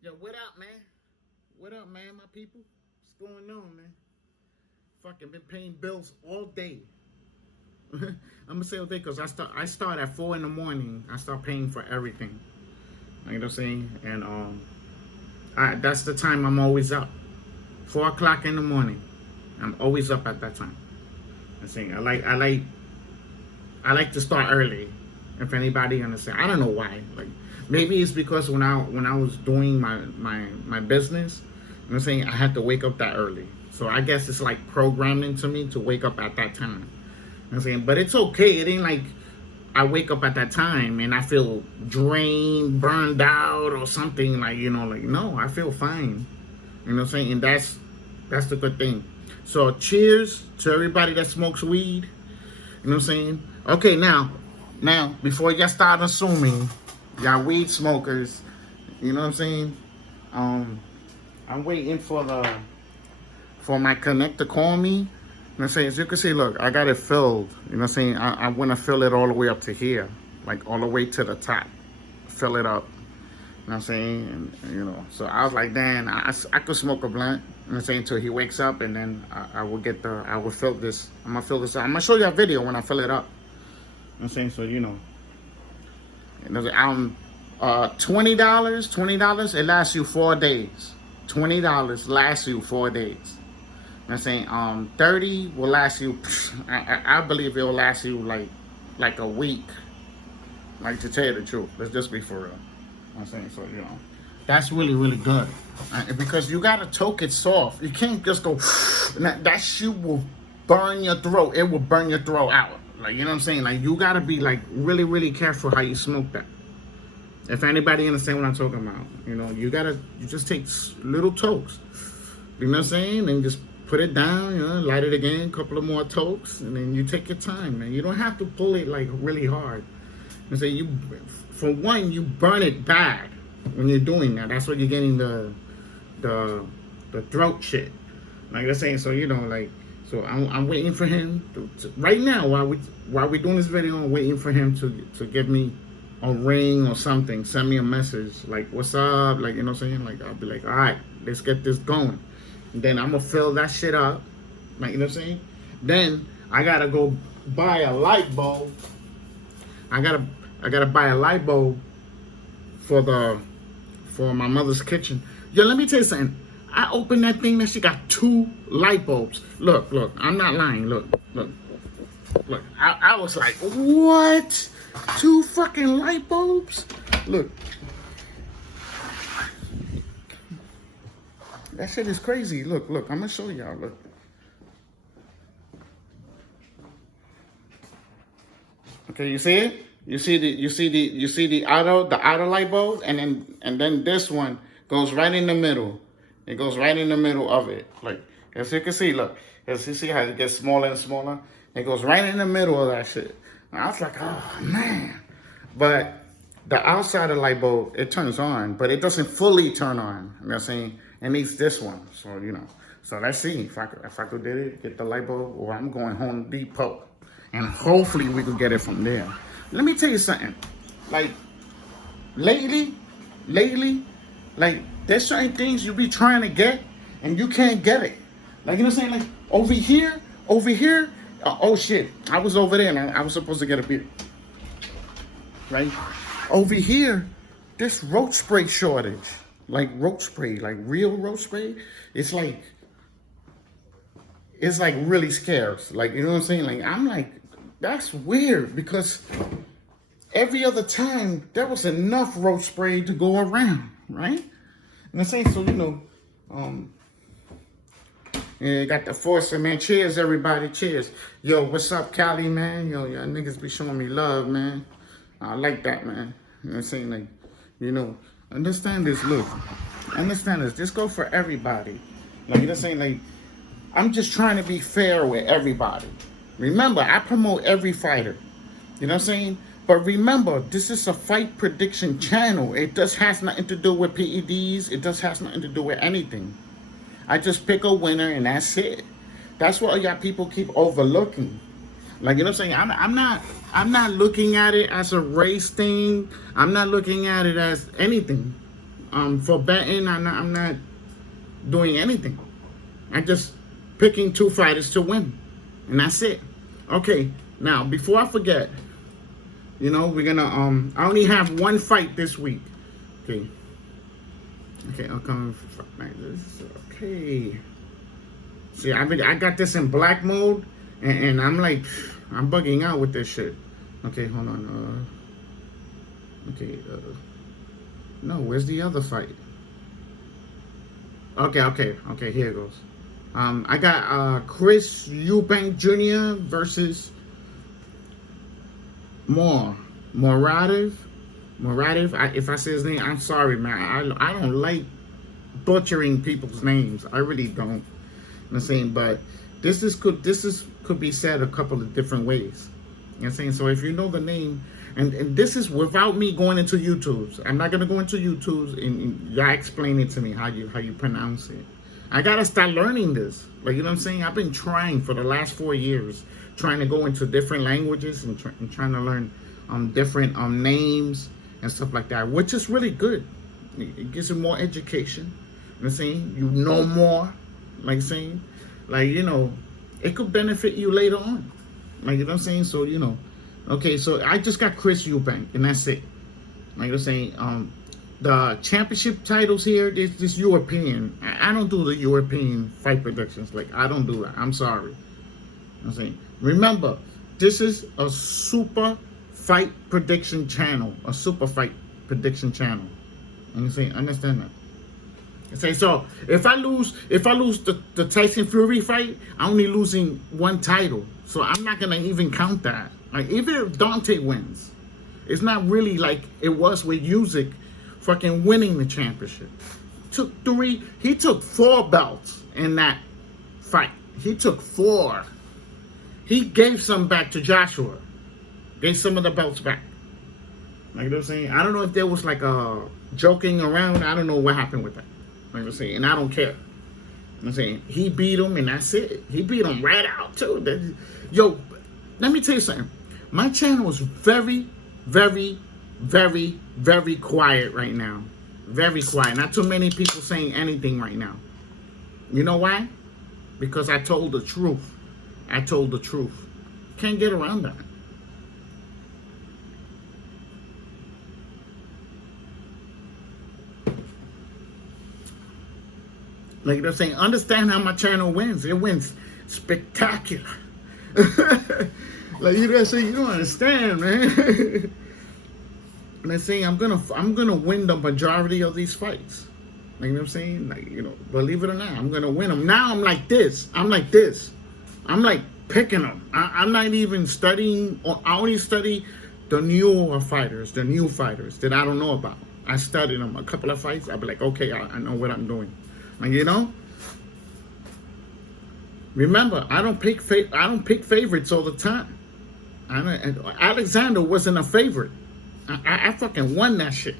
Yo, what up, man? What up, man, my people? What's going on, man? Fucking been paying bills all day. I'm gonna say all day because I start at 4 in the morning. I start paying for everything. You know what I'm saying? And that's the time I'm always up. 4 o'clock in the morning. I'm always up at that time. I'm saying I like to start early. If anybody understand, I don't know why. Like maybe it's because when I was doing my business, you know what I'm saying, I had to wake up that early. So I guess it's like programming to me to wake up at that time. You know what I'm saying? But it's okay. It ain't like I wake up at that time and I feel drained, burned out or something, like, like, no, I feel fine. You know what I'm saying? And that's the good thing. So cheers to everybody that smokes weed. You know what I'm saying? Okay, now, before y'all start assuming y'all weed smokers, you know what I'm saying? I'm waiting for my connect to call me. You know what I'm saying? As you can see, look, I got it filled. You know what I'm saying? I want to fill it all the way up to here, like all the way to the top. Fill it up. You know what I'm saying? And so I was like, damn, I could smoke a blunt. You know what I'm saying? Until he wakes up, and then I will fill this. I'm gonna fill this up. I'm gonna show you a video when I fill it up. You know what I'm saying? So $20, it lasts you 4 days. $20 lasts you 4 days. You know what I'm saying? 30 will last you. I believe it will last you like a week. Like, to tell you the truth, let's just be for real. You know what I'm saying? So that's really, really good, because you gotta toke it soft. You can't just go. That shit will burn your throat. It will burn your throat out. Like, you know what I'm saying? Like, you gotta be like really, really careful how you smoke that. If anybody understand what I'm talking about, you just take little tokes. You know what I'm saying? And just put it down, light it again, couple of more tokes, and then you take your time, man. You don't have to pull it like really hard. And say for one, you burn it bad when you're doing that. That's what you're getting the throat shit. Like they're saying, so so I'm waiting for him to right now while we doing this video. I'm waiting for him to give me a ring or something, send me a message like, what's up, like, you know what I'm saying? Like, I'll be like, all right, let's get this going. And then I'm gonna fill that shit up, like, you know what I'm saying? Then I gotta go buy a light bulb. I gotta buy a light bulb for my mother's kitchen. Yo, let me tell you something. I opened that thing, that she got 2 light bulbs. Look, I'm not lying. Look. I was like, what? 2 fucking light bulbs? Look. That shit is crazy. Look, I'm gonna show y'all. Look. Okay, you see it? You see the outer light bulb, and then this one goes right in the middle. It goes right in the middle of it. Like, as you can see, look. As you see how it gets smaller and smaller, it goes right in the middle of that shit. And I was like, oh man. But the outside of the light bulb, it turns on, but it doesn't fully turn on. You know what I'm saying? It needs this one. So So let's see if I could get the light bulb, or I'm going Home Depot, and hopefully we could get it from there. Let me tell you something. Like, lately, like, there's certain things you be trying to get and you can't get it. Like, you know what I'm saying? Like, over here, oh shit, I was over there and I was supposed to get a beer. Right? Over here, this roach spray shortage. Like roach spray, like real roach spray. It's like really scarce. Like, you know what I'm saying? Like, I'm like, that's weird, because every other time there was enough roach spray to go around, right? And I'm saying, so yeah, got the forcer, man. Cheers, everybody. Cheers. Yo, what's up, Cali, man? Yo, y'all niggas be showing me love, man. I like that, man. You know what I'm saying? Like, understand this. Look, understand this. Just go for everybody. Like, you know what I'm saying? Like, I'm just trying to be fair with everybody. Remember, I promote every fighter. You know what I'm saying? But remember, this is a fight prediction channel. It just has nothing to do with PEDs. It just has nothing to do with anything. I just pick a winner and that's it. That's what y'all people keep overlooking. Like, you know what I'm saying? I'm not looking at it as a race thing. I'm not looking at it as anything. For betting, I'm not doing anything. I just picking 2 fighters to win, and that's it. Okay, now before I forget, you know, we're gonna I only have 1 fight this week. Okay. Okay, I'll come for like this. Okay. See, I got this in black mode, and I'm like, I'm bugging out with this shit. Okay, hold on. Okay. No, where's the other fight? Okay. Here it goes. I got Chris Eubank Jr. versus Morativ. If I say his name, I'm sorry, man. I don't like butchering people's names. I really don't. I'm saying, but this could be said a couple of different ways. You know what I'm saying? So if you know the name, and this is without me going into YouTube's. I'm not gonna go into YouTube's and y'all explain it to me how you pronounce it. I gotta start learning this. Like, you know what I'm saying? I've been trying for the last 4 years, trying to go into different languages and trying to learn different names and stuff like that, which is really good. It gives you more education. You know what I'm saying? You know more. Like saying, like, you know, it could benefit you later on. Like, you know what I'm saying? So, you know, okay, so I just got Chris Eubank, and that's it. Like you're saying, the championship titles here, this European. I don't do the European fight predictions. Like, I don't do that. I'm sorry. I'm saying, remember, this is a super fight prediction channel. A super fight prediction channel. And you say, understand that. Say, so if I lose the Tyson Fury fight, I'm only losing 1 title. So I'm not gonna even count that. Like, even if Dante wins, it's not really like it was with Usyk fucking winning the championship. He took 4 belts in that fight. He took 4. He gave some back to Joshua. Gave some of the belts back. Like, you know what I'm saying? I don't know if there was like a joking around. I don't know what happened with that. Like I'm saying, and I don't care. I'm saying, he beat him, and that's it. He beat him right out too. Yo, let me tell you something. My channel is very, very, very, very quiet right now. Very quiet. Not too many people saying anything right now. You know why? Because I told the truth. I told the truth. Can't get around that. Like, you know what I'm saying? Understand how my channel wins. It wins spectacular. Like, you know what I'm saying? You don't understand, man. And I'm saying, I'm gonna win the majority of these fights. Like, you know what I'm saying? Like, you know, believe it or not, I'm gonna win them. Now I'm like this. I'm like picking them. I'm not even studying. I only study the newer fighters, the new fighters that I don't know about. I studied them a couple of fights. I'll be like, okay, I know what I'm doing. Like, you know, remember, I don't pick favorites all the time. Alexander wasn't a favorite. I fucking won that shit.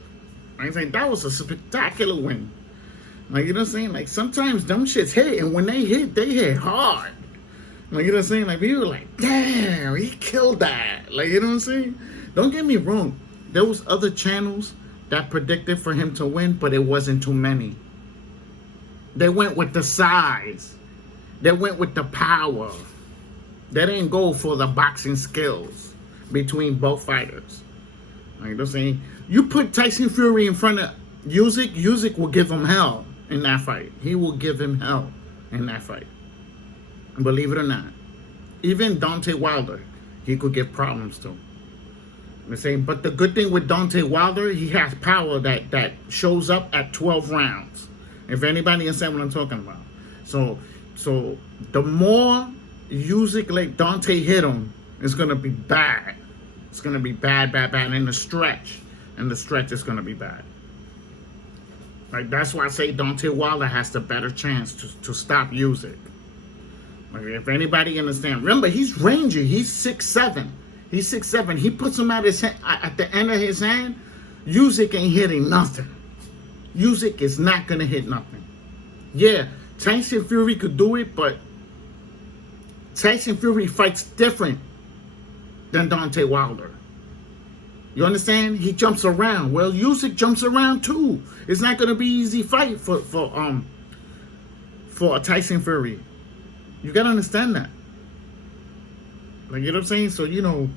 I'm saying, that was a spectacular win. Like, you know what I'm saying? Like, sometimes them shits hit, and when they hit hard. Like, you know what I'm saying? Like, people were like, damn, he killed that. Like, you know what I'm saying? Don't get me wrong. There was other channels that predicted for him to win, but it wasn't too many. They went with the size. They went with the power. They didn't go for the boxing skills between both fighters. Like, you know what I'm saying? You put Tyson Fury in front of Usyk will give him hell in that fight. He will give him hell in that fight. Believe it or not. Even Dante Wilder, he could give problems to. I'm saying, but the good thing with Dante Wilder, he has power that shows up at 12 rounds. If anybody understand what I'm talking about. So the more Usyk like Dante hit him, it's gonna be bad. It's gonna be bad. In the stretch is gonna be bad. Like, that's why I say Dante Wilder has the better chance to stop Usyk. Like, if anybody understand, remember, he's rangy. He's 6'7". He's 6'7". He puts him at the end of his hand. Usyk ain't hitting nothing. Usyk is not gonna hit nothing. Yeah, Tyson Fury could do it, but Tyson Fury fights different than Dante Wilder. You understand? He jumps around. Well, Usyk jumps around too. It's not gonna be easy fight for a Tyson Fury. You gotta understand that. Like, you know what I'm saying? So, y'all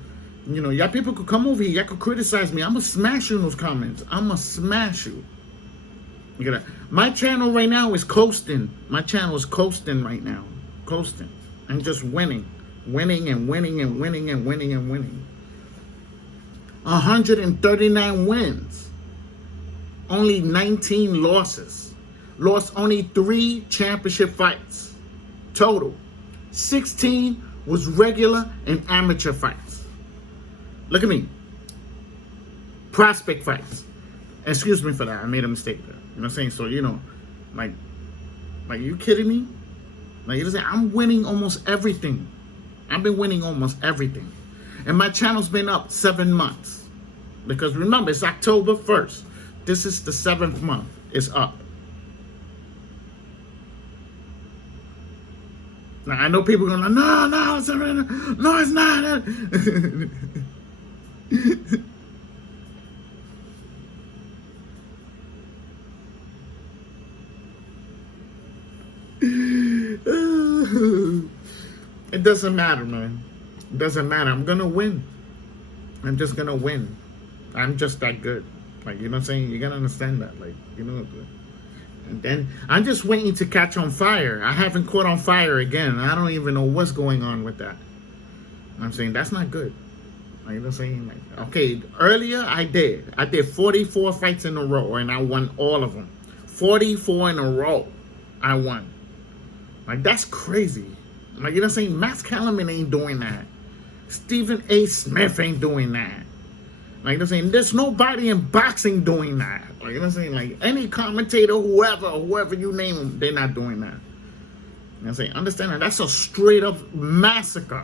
people could come over here, y'all could criticize me. I'ma smash you in those comments. I'ma smash you. You gotta, my channel right now is coasting. My channel is coasting right now. Coasting. I'm just winning. Winning and winning and winning and winning and winning. 139 wins. Only 19 losses. Lost only 3 championship fights. Total. 16 was regular and amateur fights. Look at me. Prospect fights. Excuse me for that. I made a mistake there. You know what I'm saying? So, like you kidding me? Like, you know what I'm saying? I'm winning almost everything. I've been winning almost everything. And my channel's been up 7 months. Because remember, it's October 1st. This is the 7th month. It's up. Now, I know people are going, no, it's not. It doesn't matter, man. It doesn't matter. I'm gonna win. I'm just gonna win. I'm just that good. Like, you know what I'm saying? You gotta understand that. Like, and then I'm just waiting to catch on fire. I haven't caught on fire again. I don't even know what's going on with that. I'm saying that's not good. Like, you know what I'm saying? Like, okay, earlier I did 44 fights in a row and I won all of them. 44 in a row I won. Like, that's crazy. Like, you know what I'm saying? Max Kellerman ain't doing that. Stephen A. Smith ain't doing that. Like, you know what I'm saying? There's nobody in boxing doing that. Like, you know what I'm saying? Like, any commentator, whoever you name them, they're not doing that. You know what I'm saying? Understand that? That's a straight up massacre.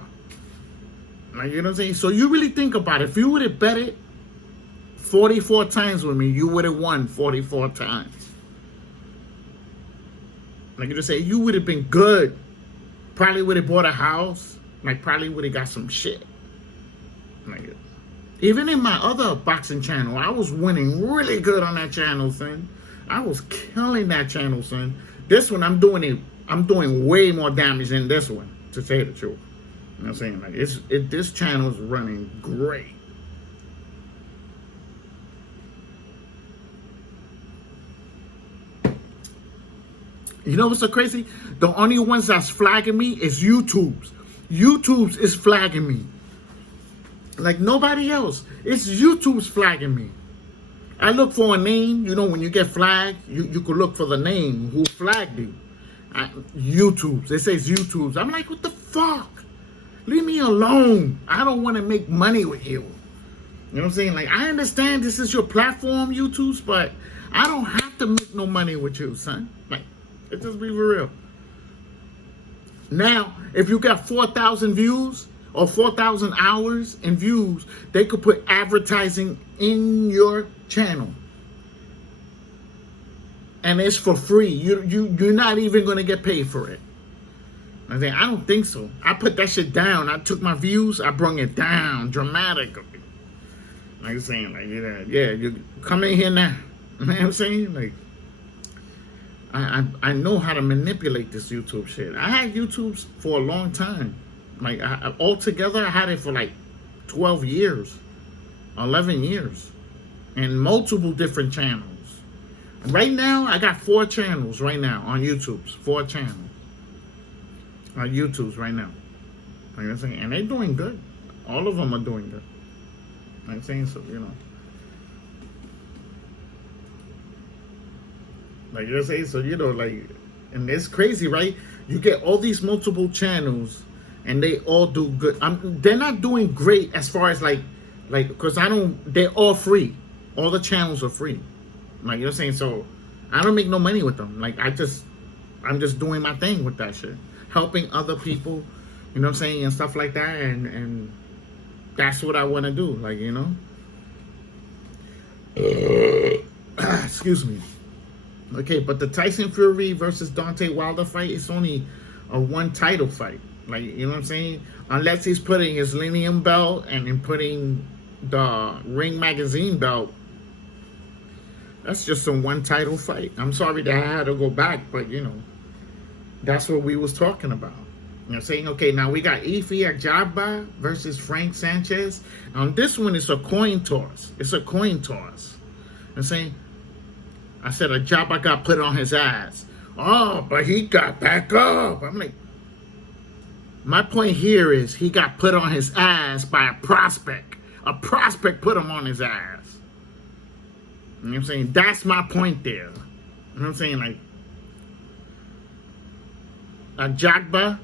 Like, you know what I'm saying? So you really think about it. If you would have bet it 44 times with me, you would have won 44 times. Like, you just say, you would have been good. Probably would have bought a house. Like, probably would have got some shit. Like, even in my other boxing channel, I was winning really good on that channel, son. I was killing that channel, son. This one, I'm doing way more damage than this one, to tell you the truth. You know what I'm saying? Like, this channel is running great. You know what's so crazy? The only ones that's flagging me is YouTube's. YouTube's is flagging me. Like, nobody else. It's YouTube's flagging me. I look for a name. You know, when you get flagged, you could look for the name. Who flagged you? YouTube's. It says YouTube's. I'm like, what the fuck? Leave me alone. I don't want to make money with you. You know what I'm saying? Like, I understand this is your platform, YouTube's, but I don't have to make no money with you, son. Like, let's just be for real. Now, if you got 4,000 views or 4,000 hours in views, they could put advertising in your channel. And it's for free. You're not even going to get paid for it. I don't think so. I put that shit down. I took my views, I brung it down dramatically. Like I'm saying, like, yeah, you come in here now. You know what I'm saying? Like, I know how to manipulate this YouTube shit. I had YouTube's for a long time. Like, altogether, I had it for like 12 years, 11 years, and multiple different channels. Right now, I got 4 channels right now on YouTube's. 4 channels on YouTube's right now. Like I'm saying, and they're doing good. All of them are doing good. Like I'm saying, so, you know. Like, you know what I'm saying? So, you know, like, and it's crazy, right? You get all these multiple channels, and they all do good. They're not doing great as far as, like, because they're all free. All the channels are free. Like, you know what I'm saying? So, I don't make no money with them. Like, I'm just doing my thing with that shit. Helping other people, you know what I'm saying, and stuff like that, and that's what I want to do, like, you know. Excuse me. Okay, but the Tyson Fury versus Deontay Wilder fight is only a 1 title fight. Like, you know what I'm saying? Unless he's putting his Millennium belt and then putting the Ring Magazine belt, that's just a one title fight. I'm sorry that I had to go back, but that's what we was talking about. Saying, okay, now we got Ife Ajagba versus Frank Sanchez. This one is a coin toss. It's a coin toss. I'm saying, I said Ajagba got put on his ass. Oh, but he got back up. I'm like, my point here is he got put on his ass by a prospect. A prospect put him on his ass. You know what I'm saying? That's my point there. You know what I'm saying? Like, Ajagba,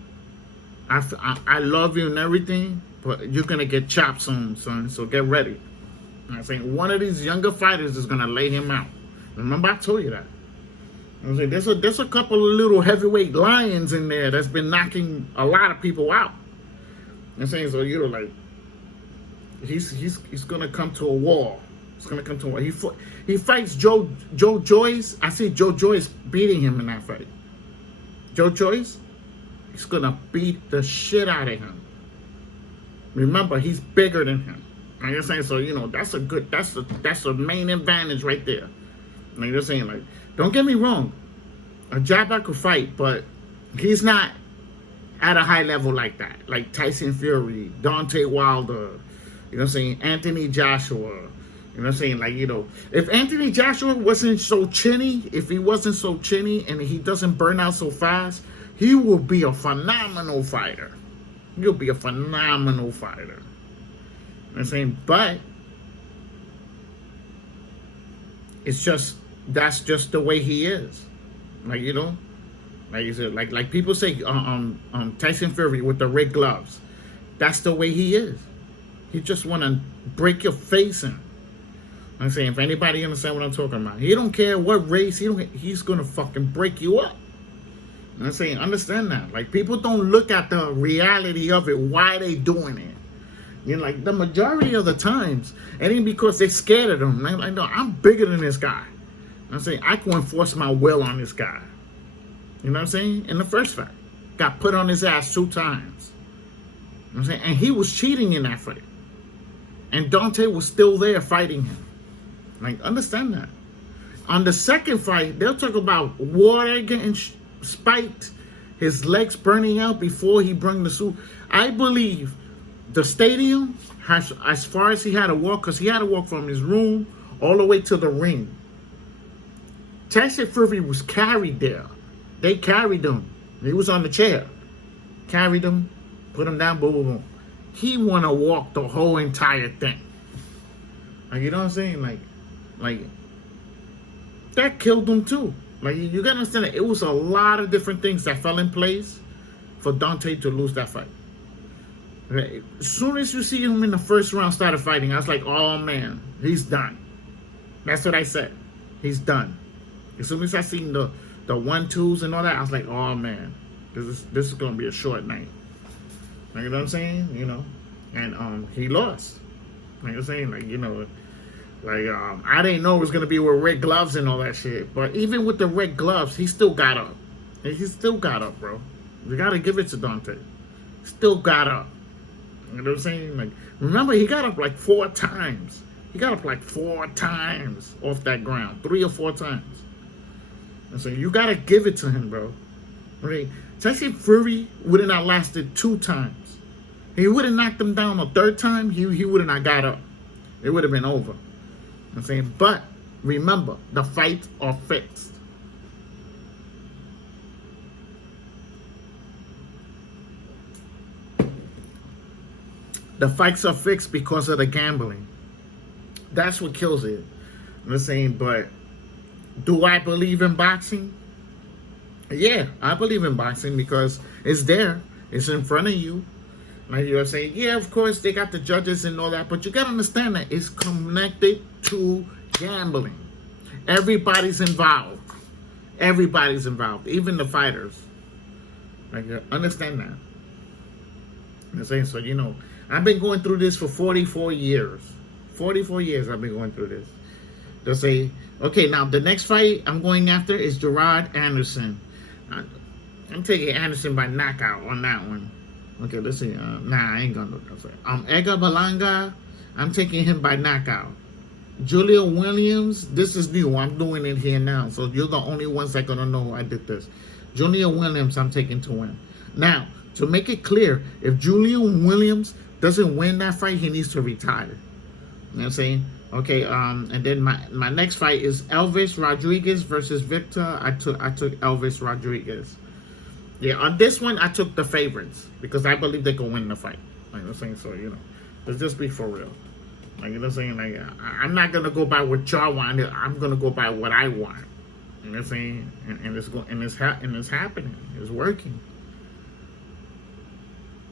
I love you and everything, but you're going to get chopped soon, son. So get ready. You know what I'm saying? One of these younger fighters is going to lay him out. Remember, I told you that. You know what I'm saying? There's a couple of little heavyweight lions in there that's been knocking a lot of people out. You know what I'm saying? So, like, he's going to come to a wall. He's going to come to a wall. He fights Joe Joyce. I see Joe Joyce beating him in that fight. Joe Joyce, he's going to beat the shit out of him. Remember, he's bigger than him. Like you're saying, so, that's a main advantage right there. Like you're saying, like, don't get me wrong, Ajagba could fight, but he's not at a high level like that. Like Tyson Fury, Deontay Wilder, you know what I'm saying, Anthony Joshua, you know what I'm saying, like, if Anthony Joshua wasn't so chinny, if he wasn't so chinny and he doesn't burn out so fast, he will be a phenomenal fighter. He'll be a phenomenal fighter. You know what I'm saying? But that's just the way he is. Like, like you said, like people say, Tyson Fury with the red gloves. That's the way he is. He just want to break your face in. I'm saying, if anybody understand what I'm talking about, he don't care what race, he's going to fucking break you up. I'm saying, understand that. Like, people don't look at the reality of it, why they doing it. Like, the majority of the times, it ain't because they're scared of them. Like, no, I'm bigger than this guy. I'm saying, I can enforce my will on this guy. You know what I'm saying? In the first fight, got put on his ass 2 times. You know what I'm saying? And he was cheating in that fight. And Dante was still there fighting him. Like, understand that. On the second fight, they'll talk about water getting spiked, his legs burning out before he bring the suit. I believe the stadium, as far as he had to walk, because he had to walk from his room all the way to the ring. Tyson Fury was carried there. They carried him. He was on the chair. Carried him, put him down, boom, boom, boom. He want to walk the whole entire thing. Like, you know what I'm saying? Like that killed him too. Like, you gotta understand that it was a lot of different things that fell in place for Dante to lose that fight. Okay. As soon as you see him in the first round started fighting, I was like, oh man, he's done. That's what I said. He's done. As soon as I seen the 1-2s and all that, I was like, oh man, this is gonna be a short night. Like, you know what I'm saying? And he lost. Like I'm saying, I didn't know it was gonna be with red gloves and all that shit. But even with the red gloves, he still got up. He still got up, bro. You gotta give it to Dante. Still got up. You know what I'm saying? Like, remember, he got up like 4 times. He got up like 4 times off that ground, 3 or 4 times. And so you gotta give it to him, bro. Okay, Tyson Fury would have not lasted 2 times. He would have knocked him down a 3rd time. He would have not got up. It would have been over. I'm saying, but remember, the fights are fixed. The fights are fixed because of the gambling. That's what kills it. I'm saying, but do I believe in boxing? Yeah, I believe in boxing because it's there. It's in front of you. Like you're saying, yeah, of course, they got the judges and all that, but you got to understand that it's connected to gambling. Everybody's involved. Everybody's involved, even the fighters. Like, understand that. I'm saying, so, I've been going through this for 44 years. 44 years I've been going through this. They'll say, okay, now the next fight I'm going after is Gerard Anderson. I'm taking Anderson by knockout on that one. Okay, let's see. Nah, I ain't gonna do that. Edgar Berlanga I'm taking him by knockout. Julia Williams, this is new. I'm doing it here now. So you're the only ones that gonna know I did this. Julia Williams, I'm taking to win. Now, to make it clear, if Julian Williams doesn't win that fight, he needs to retire. You know what I'm saying? Okay, and then my next fight is Elvis Rodriguez versus Victor. I took Elvis Rodriguez. Yeah, on this one I took the favorites because I believe they can win the fight. Like I'm saying, so let's just be for real. Like you know what I'm saying, like I'm not gonna go by what y'all want. I'm gonna go by what I want. You know what I'm saying, and it's happening. It's working.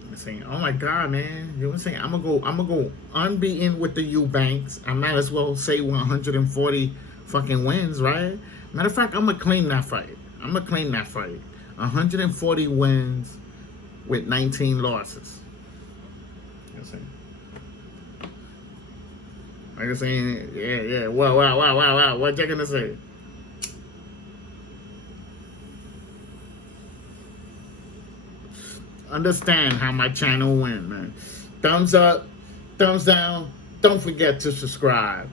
I'm saying, oh my God, man. You know what I'm saying? I'm gonna go unbeaten with the Eubanks. I might as well say 140 fucking wins, right? Matter of fact, I'm gonna claim that fight. 140 wins with 19 losses. You know what I'm saying? Like I'm saying, yeah. Wow. What you gonna say? Understand how my channel went, man. Thumbs up, thumbs down. Don't forget to subscribe.